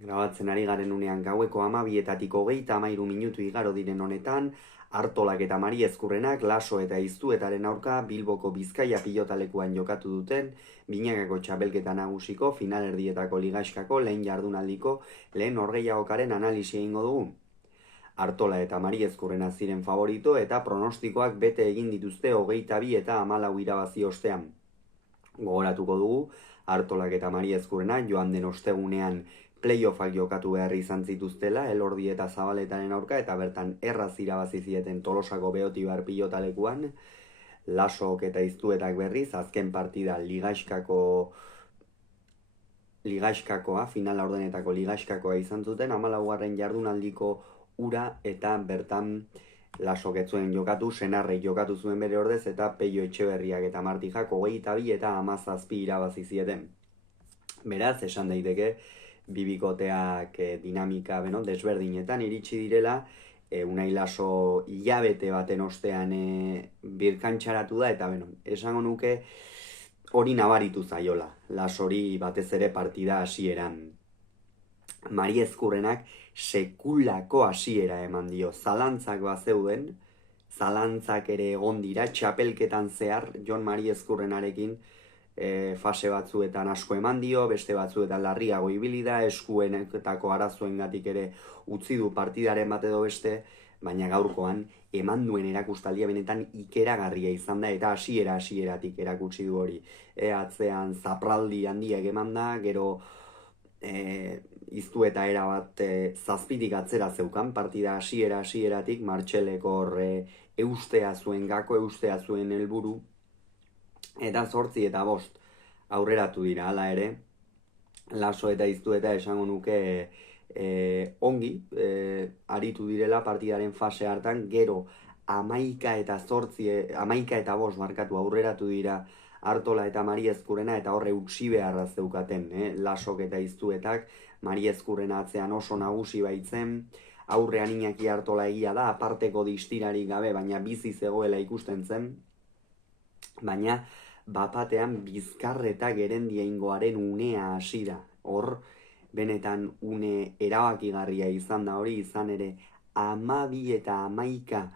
Grabatzen ari garen unean gaueko 12:23 minutu igaro diren honetan, Artolak eta Mari Ezkurrenak Laso eta Iztuetaren aurka Bilboko Bizkaia pilotalekuan jokatu duten binakako txapelketa nagusiko finalerdietako ligaxkako lehen jardunaldiko lehen norgehiagokaren analisi egingo dugu. Artola eta Mari Ezkurrena ziren favorito eta pronostikoak bete egin dituzte 22 eta 14 irabazi ostean. Gogoratuko dugu, Artolak eta Mari Ezkurrena joan den ostegunean playoffak jokatu behar izan zituztela, Elordi eta Zabaletaren aurka, eta bertan erraz irabazi zieten Tolosako Beotibar pilotalekuan, Lasok eta Iztuetak berriz, azken partida ligaxkakoa, final ordenetako ligaxkakoa izan zuten, 14. jardunaldiko ura eta bertan Lasok ez zuen jokatu, Senarrek jokatu zuen bere ordez, eta Peio Etxeberriak eta Martijak 22 eta 17 irabazi zieten. Beraz, esan daiteke, bibikoteak dinamika desberdinetan iritsi direla, Unai Laso hilabete baten ostean birkantxaratu da, eta esango nuke hori nabaritu zaiola, Lasori batez ere partida hasieran. Mari Ezkurrenak sekulako hasiera eman dio, zalantzak bazeuden, zalantzak ere egon dira, txapelketan zehar Jon Mari Ezkurrenarekin fase batzuetan asko eman dio, beste batzuetan larriago ibili da, eskuenetako arazoengatik ere utzi du partidaren bat edo beste, baina gaurkoan eman duen erakustaldia benetan ikeragarria izan da, eta hasieratik erakutsi du hori. Atzean zapraldi handiak eman da, gero Iztu eta erabat zazpitik atzera zeukan, partida hasieratik Martxelek hor eustea zuen helburu, eta 8 eta 5 aurreratu dira, hala ere, Laso eta Iztueta esango nuke ongi aritu direla partidaren fase hartan, gero 11 eta 5 markatu aurreratu dira Artola eta Mari Ezkurrena, eta horre utzi beharra zeukaten, Lasok eta Iztuetak, Mari Ezkurrena atzean oso nagusi baitzen, aurrean Iñaki Artola egia da, aparteko distirarik gabe, baina bizi zegoela ikusten zen, baina bapatean Bizkarreta Gerendiaingoaren unea hasi da. Hor, benetan une erabakigarria izan da hori, izan ere 12 eta 11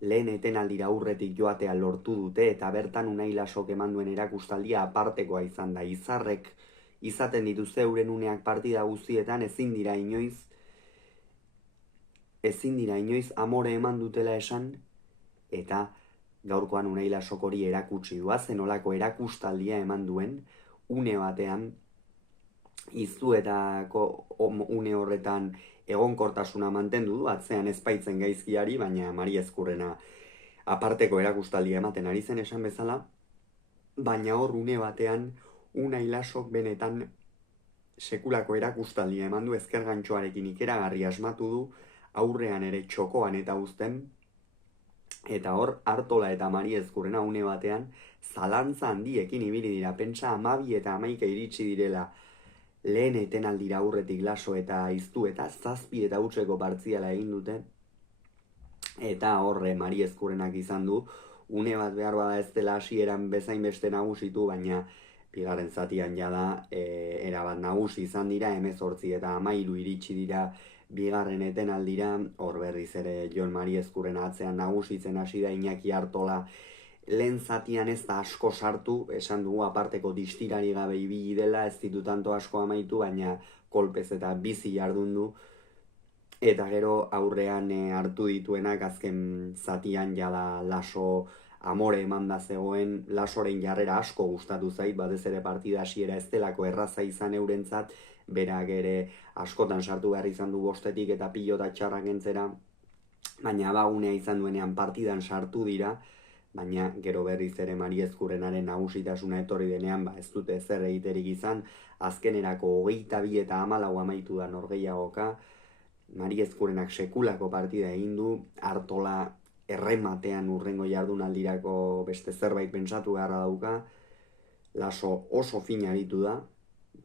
lehen etenaldira aurretik joatea lortu dute, eta bertan Unai Lasok eman duen erakustaldia apartekoa izan da. Izarrek izaten dituzte euren uneak partida guztietan, ezin dira inoiz amore eman dutela esan, eta gaurkoan Unai Lasok hori erakutsi du, zenolako erakustaldia eman duen, une batean, Iztuetako une horretan egonkortasuna mantendu du, atzean ezpaitzen gaizkiari, baina Mari Ezkurrena aparteko erakustaldia ematen ari zen esan bezala, baina hor une batean Unai Lasok benetan sekulako erakustaldia eman du, ezker gantxoarekin ikeragarri asmatu du, aurrean ere txokoan eta uzten, eta hor Artola eta Mari Ezkurrena une batean zalantza handiekin ibili dira, pentsa 12 eta 11 iritsi direla lehen etenaldira aurretik Laso eta Iztu eta 7 eta hutseko partziala egin dute, eta horre Mari Ezkurrenak izan du, une bat behar bada ez dela hasieran bezain beste nagusitu, baina bigarren zatian jada erabat nagusi izan dira, 18 eta 13 iritsi dira bigarren etenaldira, hor berriz ere Jon Mari Ezkurrena atzean nagusitzen hasi da, Iñaki Artola lehen zatian ez da asko sartu, esan dugu aparteko distirari gabe ibili dela, ez ditu tanto asko amaitu, baina kolpez eta bizi jardun du, eta gero aurrean hartu dituenak azken zatian jada Laso amore eman da zegoen, Lasoren jarrera asko gustatu zait, batez ere partida hasiera ez delako erraza izan eurentzat, berak ere askotan sartu behar izan du bostetik eta pilota txarrak entzera, baina bagunea izan duenean partidan sartu dira, baina gero berriz ere Mari Ezkurrenaren nagusitasuna etorri denean, ez dute zer egiterik izan, azkenerako 22 eta 14 amaitu da norgehiagoka, Mari Ezkurrenak sekulako partida egin du, Artola errematean urrengo jardunaldirako beste zerbait pentsatu beharra dauka, Laso oso fina aritu da,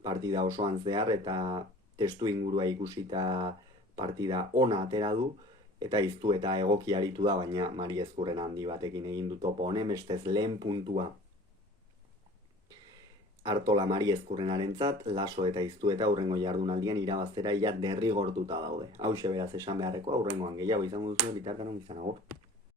partida osoan zehar, eta testu ingurua ikusita partida ona atera du, eta Iztu eta egoki aritu da, baina Mari Ezkurrena handi batekin egin du topo honen, bestez lehen puntua Artola Mari Ezkurrenarentzat, Laso eta Iztueta hurrengo jardunaldian irabaztera ia derrigortuta daude. Hauxe beraz esan beharreko, aurrengoan gehiago izango duzue bitartean izan agur.